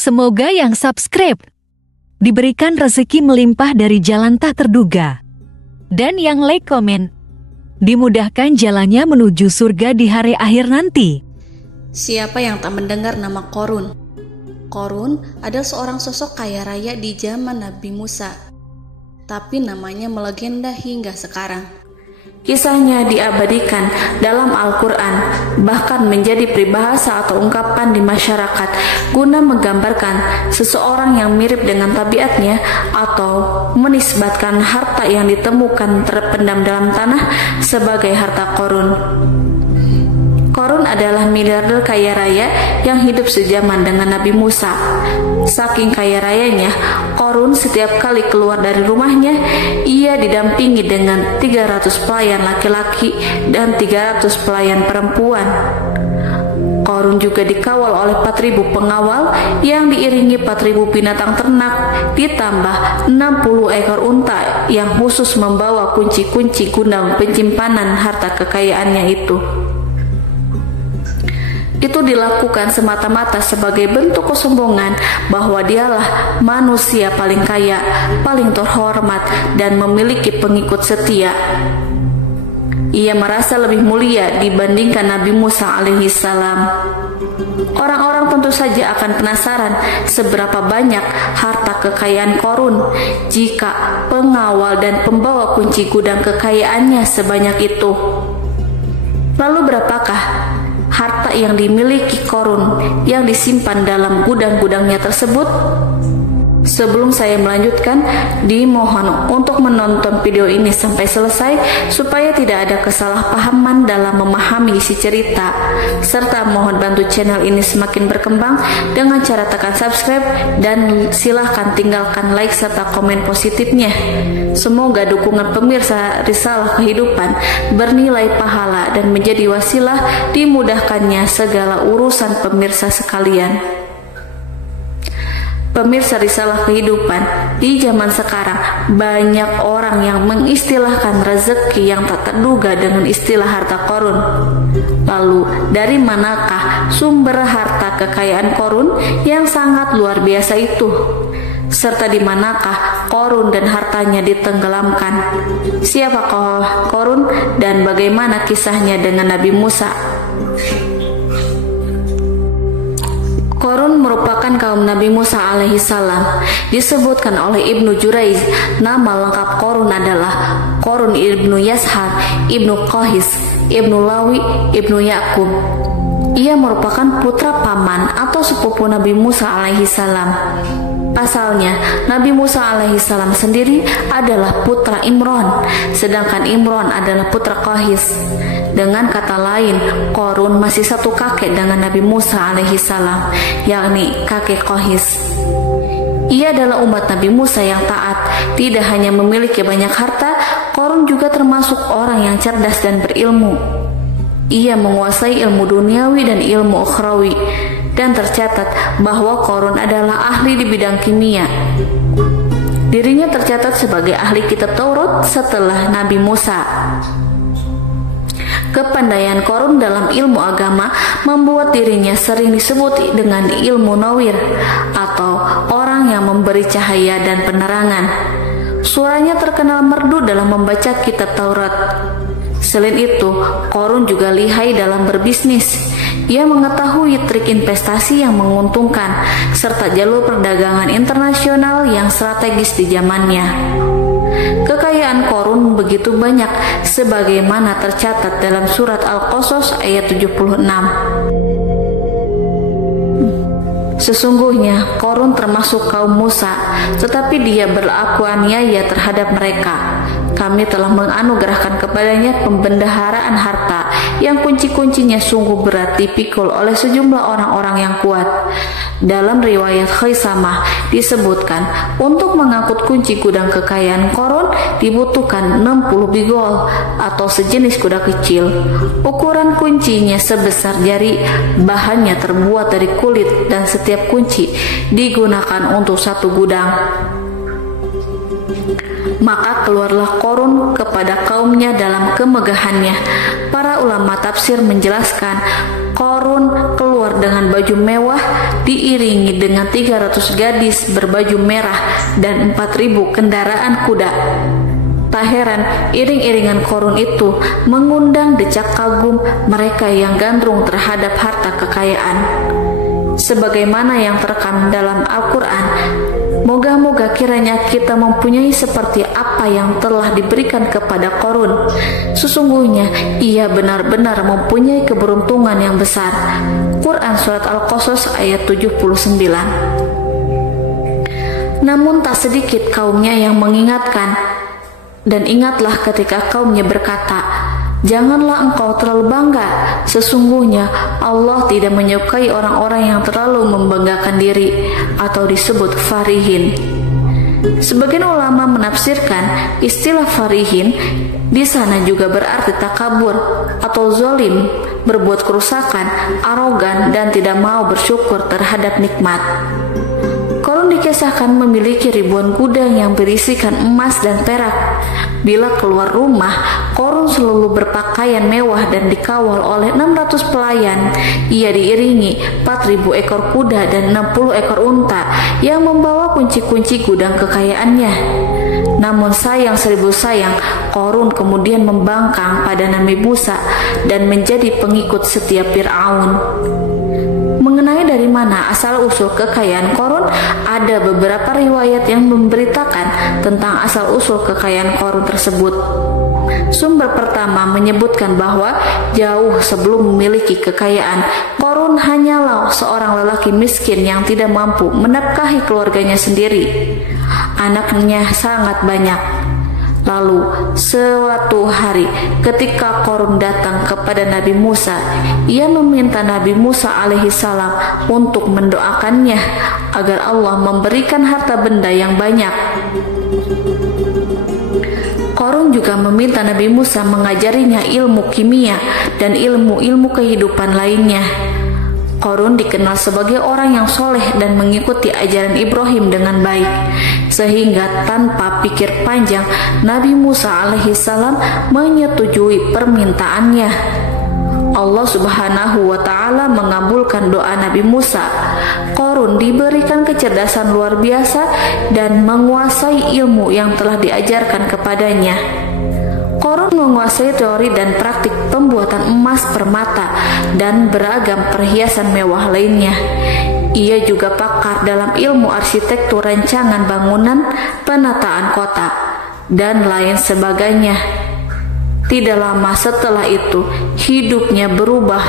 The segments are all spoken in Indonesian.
Semoga yang subscribe diberikan rezeki melimpah dari jalan tak terduga. Dan yang like komen, dimudahkan jalannya menuju surga di hari akhir nanti. Siapa yang tak mendengar nama Qorun? Qorun adalah seorang sosok kaya raya di zaman Nabi Musa, tapi namanya melegenda hingga sekarang. Kisahnya diabadikan dalam Al-Quran, bahkan menjadi peribahasa atau ungkapan di masyarakat guna menggambarkan seseorang yang mirip dengan tabiatnya atau menisbatkan harta yang ditemukan terpendam dalam tanah sebagai harta Qorun. Qorun adalah miliarder kaya raya yang hidup sejaman dengan Nabi Musa. Saking kaya rayanya, Qorun setiap kali keluar dari rumahnya, ia didampingi dengan 300 pelayan laki-laki dan 300 pelayan perempuan. Qorun juga dikawal oleh 4.000 pengawal yang diiringi 4.000 binatang ternak, ditambah 60 ekor unta yang khusus membawa kunci-kunci gudang penyimpanan harta kekayaannya itu. Itu dilakukan semata-mata sebagai bentuk kesombongan bahwa dialah manusia paling kaya, paling terhormat, dan memiliki pengikut setia. Ia merasa lebih mulia dibandingkan Nabi Musa alaihissalam. Orang-orang tentu saja akan penasaran seberapa banyak harta kekayaan Qorun jika pengawal dan pembawa kunci gudang kekayaannya sebanyak itu. Lalu berapakah harta yang dimiliki Qorun yang disimpan dalam gudang-gudangnya tersebut? Sebelum saya melanjutkan, dimohon untuk menonton video ini sampai selesai supaya tidak ada kesalahpahaman dalam memahami isi cerita, serta mohon bantu channel ini semakin berkembang dengan cara tekan subscribe dan silahkan tinggalkan like serta komen positifnya. Semoga dukungan pemirsa Risalah Kehidupan bernilai pahala dan menjadi wasilah dimudahkannya segala urusan pemirsa sekalian. Pemirsa Risalah Kehidupan, di zaman sekarang banyak orang yang mengistilahkan rezeki yang tak terduga dengan istilah harta Qorun. Lalu dari manakah sumber harta kekayaan Qorun yang sangat luar biasa itu? Serta di manakah Qorun dan hartanya ditenggelamkan? Siapakah Qorun dan bagaimana kisahnya dengan Nabi Musa? Qorun merupakan kaum Nabi Musa alaihissalam. Disebutkan oleh Ibnu Jurayj, nama lengkap Qorun adalah Qorun ibnu Yashar, ibnu Qahis, ibnu Lawi, ibnu Yakub. Ia merupakan putra paman atau sepupu Nabi Musa alaihissalam. Pasalnya, Nabi Musa alaihissalam sendiri adalah putra Imron, sedangkan Imron adalah putra Qahis. Dengan kata lain, Qorun masih satu kakek dengan Nabi Musa alaihissalam, yakni kakek Qahis. Ia adalah umat Nabi Musa yang taat. Tidak hanya memiliki banyak harta, Qorun juga termasuk orang yang cerdas dan berilmu. Ia menguasai ilmu duniawi dan ilmu ukhrawi, dan tercatat bahwa Qorun adalah ahli di bidang kimia. Dirinya tercatat sebagai ahli kitab Taurat setelah Nabi Musa. Kepandaian Qorun dalam ilmu agama membuat dirinya sering disebut dengan ilmu nawir atau orang yang memberi cahaya dan penerangan. Suaranya terkenal merdu dalam membaca kitab Taurat. Selain itu, Qorun juga lihai dalam berbisnis. Ia mengetahui trik investasi yang menguntungkan serta jalur perdagangan internasional yang strategis di zamannya. Kekayaan Qorun begitu banyak sebagaimana tercatat dalam surat Al-Qasas ayat 76. Sesungguhnya Qorun termasuk kaum Musa, tetapi dia berlaku aniaya terhadap mereka. Kami telah menganugerahkan kepadanya pembendaharaan harta yang kunci-kuncinya sungguh berat dipikul oleh sejumlah orang-orang yang kuat. Dalam riwayat Khaisamah disebutkan, untuk mengangkut kunci gudang kekayaan Qorun dibutuhkan 60 bigol atau sejenis kuda kecil. Ukuran kuncinya sebesar jari, bahannya terbuat dari kulit dan setiap kunci digunakan untuk satu gudang. Maka keluarlah Qorun kepada kaumnya dalam kemegahannya. Para ulama tafsir menjelaskan, Korun keluar dengan baju mewah diiringi dengan 300 gadis berbaju merah dan 4.000 kendaraan kuda. Tak heran iring-iringan Korun itu mengundang decak kagum mereka yang gandrung terhadap harta kekayaan. Sebagaimana yang terekam dalam Al-Quran, moga-moga kiranya kita mempunyai seperti apa yang telah diberikan kepada Korun. Sesungguhnya ia benar-benar mempunyai keberuntungan yang besar. Quran Surat Al-Qasas ayat 79. Namun tak sedikit kaumnya yang mengingatkan, dan ingatlah ketika kaumnya berkata, janganlah engkau terlalu bangga. Sesungguhnya Allah tidak menyukai orang-orang yang terlalu membanggakan diri atau disebut farihin. Sebagian ulama menafsirkan istilah farihin di sana juga berarti takabur atau zolim, berbuat kerusakan, arogan, dan tidak mau bersyukur terhadap nikmat. Korun dikisahkan memiliki ribuan gudang yang berisikan emas dan perak. Bila keluar rumah, Korun selalu berpakaian mewah dan dikawal oleh 600 pelayan. Ia diiringi 4.000 ekor kuda dan 60 ekor unta yang membawa kunci-kunci gudang kekayaannya. Namun sayang seribu sayang, Korun kemudian membangkang pada Nabi Musa dan menjadi pengikut setia Fir'aun. Mengenai dari mana asal-usul kekayaan Korun, ada beberapa riwayat yang memberitakan tentang asal-usul kekayaan Korun tersebut. Sumber pertama menyebutkan bahwa jauh sebelum memiliki kekayaan, Korun hanyalah seorang lelaki miskin yang tidak mampu menafkahi keluarganya sendiri. Anaknya sangat banyak. Lalu suatu hari ketika Korun datang kepada Nabi Musa, ia meminta Nabi Musa alaihissalam untuk mendoakannya agar Allah memberikan harta benda yang banyak. Korun juga meminta Nabi Musa mengajarinya ilmu kimia dan ilmu-ilmu kehidupan lainnya. Korun dikenal sebagai orang yang soleh dan mengikuti ajaran Ibrahim dengan baik, sehingga tanpa pikir panjang Nabi Musa alaihissalam menyetujui permintaannya. Allah Subhanahu wa Ta'ala mengabulkan doa Nabi Musa. Korun diberikan kecerdasan luar biasa dan menguasai ilmu yang telah diajarkan kepadanya. Korun menguasai teori dan praktik pembuatan emas permata dan beragam perhiasan mewah lainnya. Ia juga pakar dalam ilmu arsitektur, rancangan bangunan, penataan kota, dan lain sebagainya. Tidak lama setelah itu, hidupnya berubah.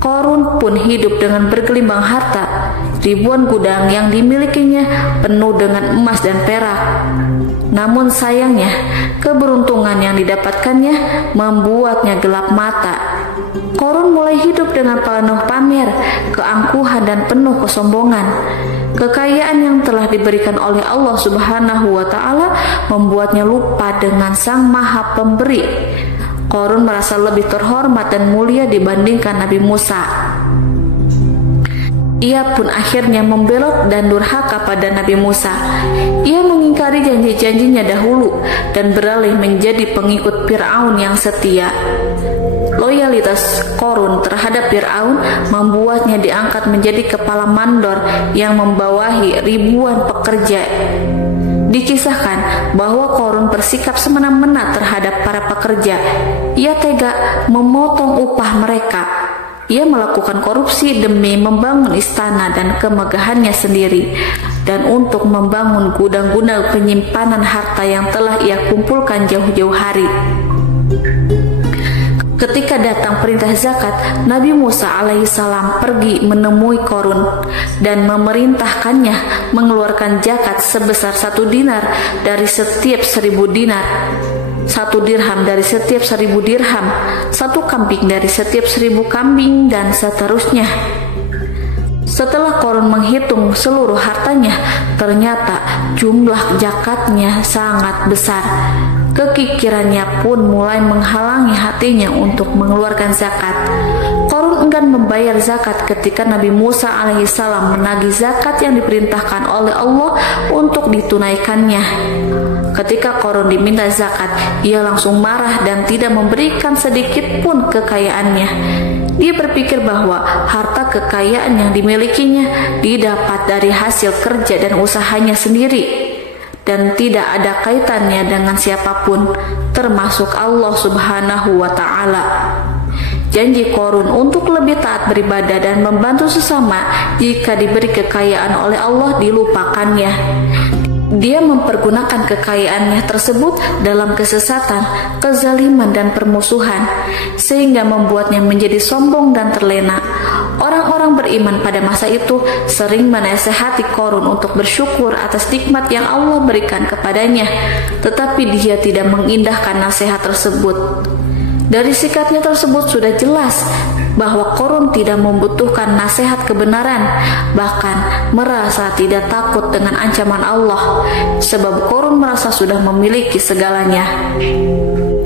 Korun pun hidup dengan bergelimbang harta. Ribuan gudang yang dimilikinya penuh dengan emas dan perak. Namun sayangnya, keberuntungan yang didapatkannya membuatnya gelap mata. Korun mulai hidup dengan penuh pamer, keangkuhan, dan penuh kesombongan. Kekayaan yang telah diberikan oleh Allah Subhanahu wa Ta'ala membuatnya lupa dengan Sang Maha Pemberi. Korun merasa lebih terhormat dan mulia dibandingkan Nabi Musa. Ia pun akhirnya membelot dan durhaka pada Nabi Musa. Ia mengingkari janji-janjinya dahulu dan beralih menjadi pengikut Fir'aun yang setia. Loyalitas Korun terhadap Fir'aun membuatnya diangkat menjadi kepala mandor yang membawahi ribuan pekerja. Dikisahkan bahwa Korun bersikap semena-mena terhadap para pekerja. Ia tega memotong upah mereka. Ia melakukan korupsi demi membangun istana dan kemegahannya sendiri, dan untuk membangun gudang-gudang penyimpanan harta yang telah ia kumpulkan jauh-jauh hari. Ketika datang perintah zakat, Nabi Musa alaihissalam pergi menemui Korun dan memerintahkannya mengeluarkan zakat sebesar 1 dinar dari setiap 1000 dinar, 1 dirham dari setiap 1000 dirham, 1 kambing dari setiap 1000 kambing, dan seterusnya. Setelah Korun menghitung seluruh hartanya, ternyata jumlah zakatnya sangat besar. Kekikirannya pun mulai menghalangi hatinya untuk mengeluarkan zakat. Korun enggan membayar zakat ketika Nabi Musa alaihissalam menagih zakat yang diperintahkan oleh Allah untuk ditunaikannya. Ketika Korun diminta zakat, ia langsung marah dan tidak memberikan sedikit pun kekayaannya. Dia berpikir bahwa harta kekayaan yang dimilikinya didapat dari hasil kerja dan usahanya sendiri, dan tidak ada kaitannya dengan siapapun, termasuk Allah Subhanahu wa Ta'ala. Janji Qorun untuk lebih taat beribadah dan membantu sesama jika diberi kekayaan oleh Allah dilupakannya. Dia mempergunakan kekayaannya tersebut dalam kesesatan, kezaliman, dan permusuhan, sehingga membuatnya menjadi sombong dan terlena. Orang-orang beriman pada masa itu sering menasehati Qorun untuk bersyukur atas nikmat yang Allah berikan kepadanya, tetapi dia tidak mengindahkan nasihat tersebut. Dari sikapnya tersebut sudah jelas bahwa Qorun tidak membutuhkan nasihat kebenaran, bahkan merasa tidak takut dengan ancaman Allah, sebab Qorun merasa sudah memiliki segalanya.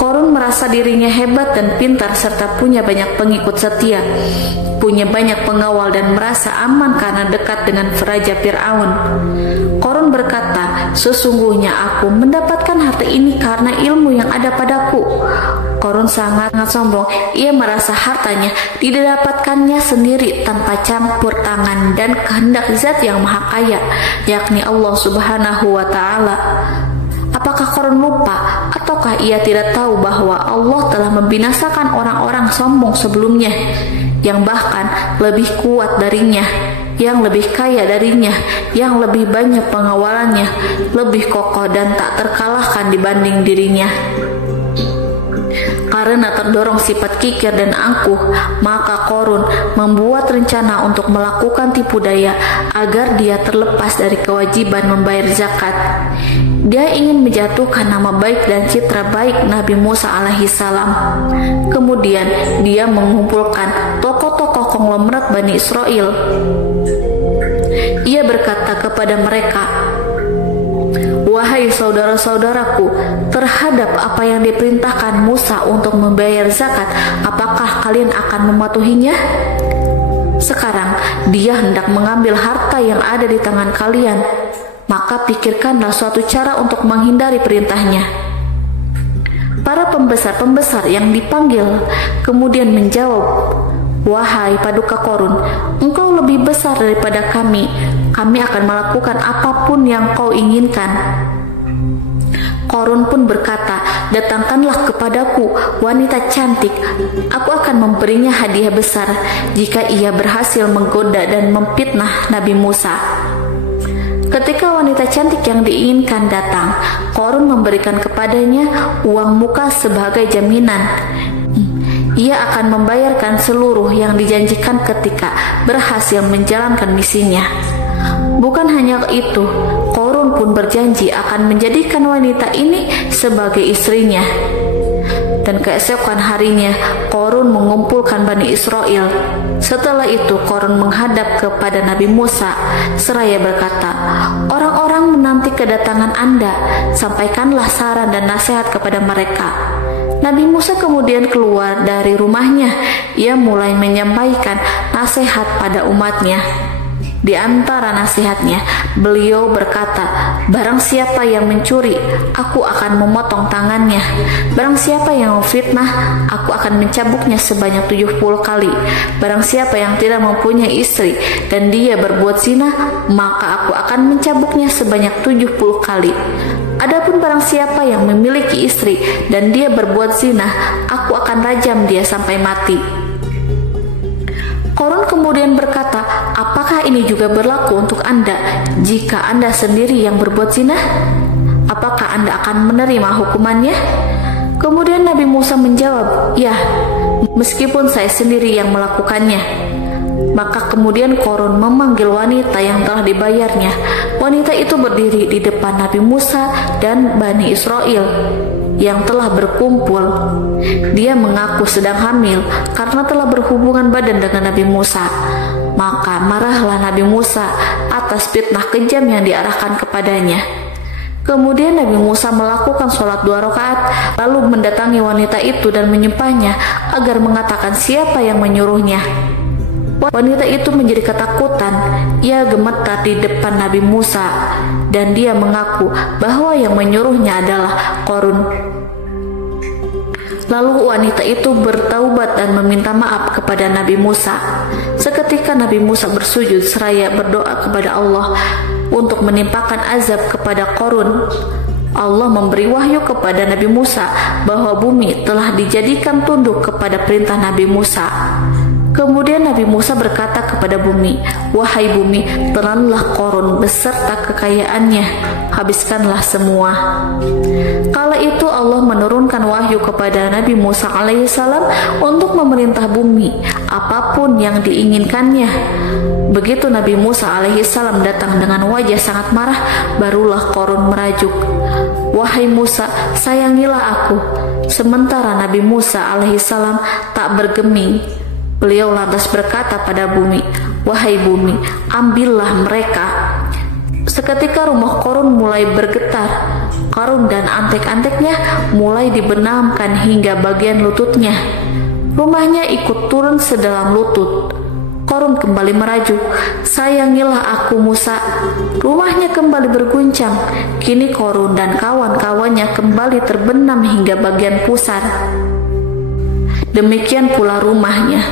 Qorun merasa dirinya hebat dan pintar serta punya banyak pengikut setia, punya banyak pengawal dan merasa aman karena dekat dengan Raja Fir'aun. Qorun berkata, "Sesungguhnya aku mendapatkan harta ini karena ilmu yang ada padaku." Qorun sangat sombong. Ia merasa hartanya didapatkannya sendiri tanpa campur tangan dan kehendak Zat yang Maha Kaya, yakni Allah Subhanahu wa Ta'ala. Apakah Qorun lupa ataukah ia tidak tahu bahwa Allah telah membinasakan orang-orang sombong sebelumnya, yang bahkan lebih kuat darinya, yang lebih kaya darinya, yang lebih banyak pengawalannya, lebih kokoh dan tak terkalahkan dibanding dirinya? Karena terdorong sifat kikir dan angkuh, maka Qorun membuat rencana untuk melakukan tipu daya agar dia terlepas dari kewajiban membayar zakat. Dia ingin menjatuhkan nama baik dan citra baik Nabi Musa alaihissalam. Kemudian dia mengumpulkan tokoh-tokoh konglomerat Bani Israel. Ia berkata kepada mereka, "Wahai saudara-saudaraku, terhadap apa yang diperintahkan Musa untuk membayar zakat, apakah kalian akan mematuhinya? Sekarang dia hendak mengambil harta yang ada di tangan kalian, maka pikirkanlah suatu cara untuk menghindari perintahnya." Para pembesar-pembesar yang dipanggil kemudian menjawab, "Wahai paduka Qorun, engkau lebih besar daripada kami. Kami akan melakukan apapun yang kau inginkan." Qorun pun berkata, "Datangkanlah kepadaku wanita cantik. Aku akan memberinya hadiah besar jika ia berhasil menggoda dan memfitnah Nabi Musa." Ketika wanita cantik yang diinginkan datang, Qorun memberikan kepadanya uang muka sebagai jaminan. Ia akan membayarkan seluruh yang dijanjikan ketika berhasil menjalankan misinya. Bukan hanya itu, Qorun pun berjanji akan menjadikan wanita ini sebagai istrinya. Dan keesokan harinya, Qorun mengumpulkan Bani Israel. Setelah itu, Qorun menghadap kepada Nabi Musa seraya berkata, "Orang-orang menanti kedatangan Anda, sampaikanlah saran dan nasihat kepada mereka." Nabi Musa kemudian keluar dari rumahnya. Ia mulai menyampaikan nasihat pada umatnya. Di antara nasihatnya, beliau berkata, "Barang siapa yang mencuri, aku akan memotong tangannya. Barang siapa yang memfitnah, aku akan mencambuknya sebanyak 70 kali. Barang siapa yang tidak mempunyai istri dan dia berbuat zina, maka aku akan mencambuknya sebanyak 70 kali. Adapun barang siapa yang memiliki istri dan dia berbuat zina, aku akan rajam dia sampai mati." Qorun kemudian berkata, "Apakah ini juga berlaku untuk Anda jika Anda sendiri yang berbuat zina? Apakah Anda akan menerima hukumannya?" Kemudian Nabi Musa menjawab, "Ya, meskipun saya sendiri yang melakukannya." Maka kemudian Qorun memanggil wanita yang telah dibayarnya. Wanita itu berdiri di depan Nabi Musa dan Bani Israel yang telah berkumpul. Dia mengaku sedang hamil karena telah berhubungan badan dengan Nabi Musa. Maka marahlah Nabi Musa atas fitnah kejam yang diarahkan kepadanya. Kemudian Nabi Musa melakukan sholat 2 rakaat, lalu mendatangi wanita itu dan menyumpahnya agar mengatakan siapa yang menyuruhnya. Wanita itu menjadi ketakutan. Ia gemetar di depan Nabi Musa dan dia mengaku bahwa yang menyuruhnya adalah Qorun. Lalu wanita itu bertaubat dan meminta maaf kepada Nabi Musa. Seketika Nabi Musa bersujud seraya berdoa kepada Allah untuk menimpakan azab kepada Qarun. Allah memberi wahyu kepada Nabi Musa bahwa bumi telah dijadikan tunduk kepada perintah Nabi Musa. Kemudian Nabi Musa berkata kepada bumi, "Wahai bumi, telanlah Qarun beserta kekayaannya, habiskanlah semua." Kala itu Allah menurunkan wahyu kepada Nabi Musa alaihissalam untuk memerintah bumi apapun yang diinginkannya. Begitu Nabi Musa alaihissalam datang dengan wajah sangat marah, barulah Qarun merajuk, "Wahai Musa, sayangilah aku." Sementara Nabi Musa alaihissalam tak bergeming. Beliau lantas berkata pada bumi, "Wahai bumi, ambillah mereka." Seketika rumah Qarun mulai bergetar. Qarun dan antek-anteknya mulai dibenamkan hingga bagian lututnya. Rumahnya ikut turun sedalam lutut. Qarun kembali merajuk, "Sayangilah aku Musa." Rumahnya kembali berguncang. Kini Qarun dan kawan-kawannya kembali terbenam hingga bagian pusar. Demikian pula rumahnya.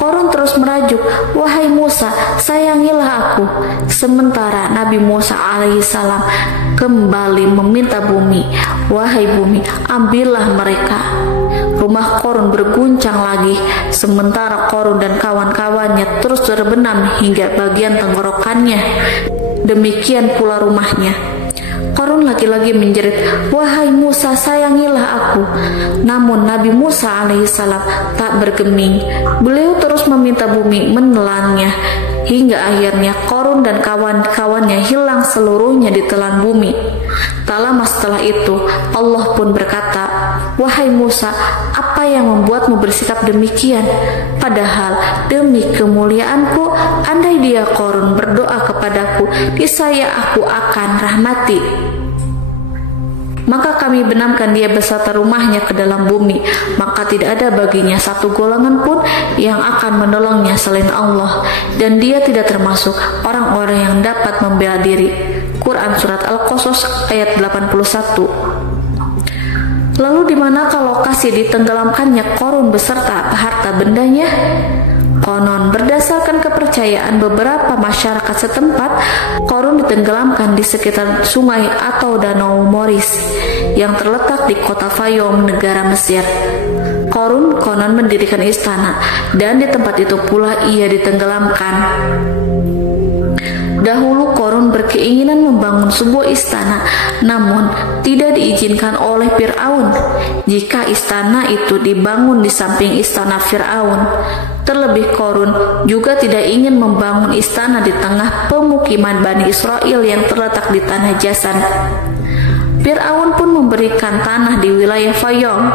Qarun terus merajuk, "Wahai Musa, sayangilah aku." Sementara Nabi Musa alaihissalam kembali meminta bumi, "Wahai bumi, ambillah mereka." Rumah Qarun berguncang lagi, sementara Qarun dan kawan-kawannya terus terbenam hingga bagian tenggorokannya. Demikian pula rumahnya. Qarun lagi-lagi menjerit, "Wahai Musa, sayangilah aku." Namun Nabi Musa alaihissalam tak bergeming. Beliau terus meminta bumi menelannya, hingga akhirnya Qarun dan kawan-kawannya hilang seluruhnya di telan bumi. Tak lama setelah itu Allah pun berkata, "Wahai Musa, apa yang membuatmu bersikap demikian? Padahal demi kemuliaanku, andai dia Qarun berdoa kepadaku, niscaya aku akan rahmati. Maka kami benamkan dia beserta rumahnya ke dalam bumi, maka tidak ada baginya satu golongan pun yang akan menolongnya selain Allah, dan dia tidak termasuk orang-orang yang dapat membela diri." Quran Surat Al-Qasas ayat 81. Lalu di manakah lokasi ditenggelamkannya Qarun beserta harta bendanya? Konon berdasarkan kepercayaan beberapa masyarakat setempat, Qarun ditenggelamkan di sekitar sungai atau danau Moris yang terletak di kota Fayum, negara Mesir. Qarun konon mendirikan istana dan di tempat itu pula ia ditenggelamkan. Dahulu Qarun berkeinginan membangun sebuah istana, namun tidak diizinkan oleh Fir'aun jika istana itu dibangun di samping istana Fir'aun. Terlebih Qarun juga tidak ingin membangun istana di tengah pemukiman Bani Israel yang terletak di tanah Jasan. Fir'aun pun memberikan tanah di wilayah Fayum.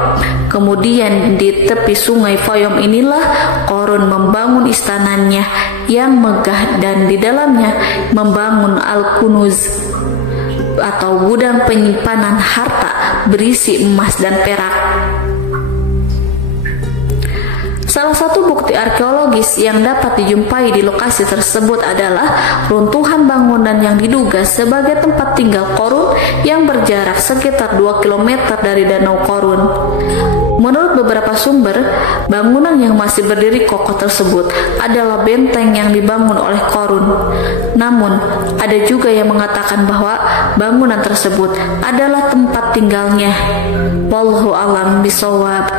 Kemudian di tepi sungai Fayum inilah Qarun membangun istananya yang megah dan di dalamnya membangun Al-Kunuz atau gudang penyimpanan harta berisi emas dan perak. Salah satu bukti arkeologis yang dapat dijumpai di lokasi tersebut adalah runtuhan bangunan yang diduga sebagai tempat tinggal Qarun yang berjarak sekitar 2 km dari Danau Qarun. Menurut beberapa sumber, bangunan yang masih berdiri kokoh tersebut adalah benteng yang dibangun oleh Qarun. Namun, ada juga yang mengatakan bahwa bangunan tersebut adalah tempat tinggalnya. Wallahu a'lam bishawab.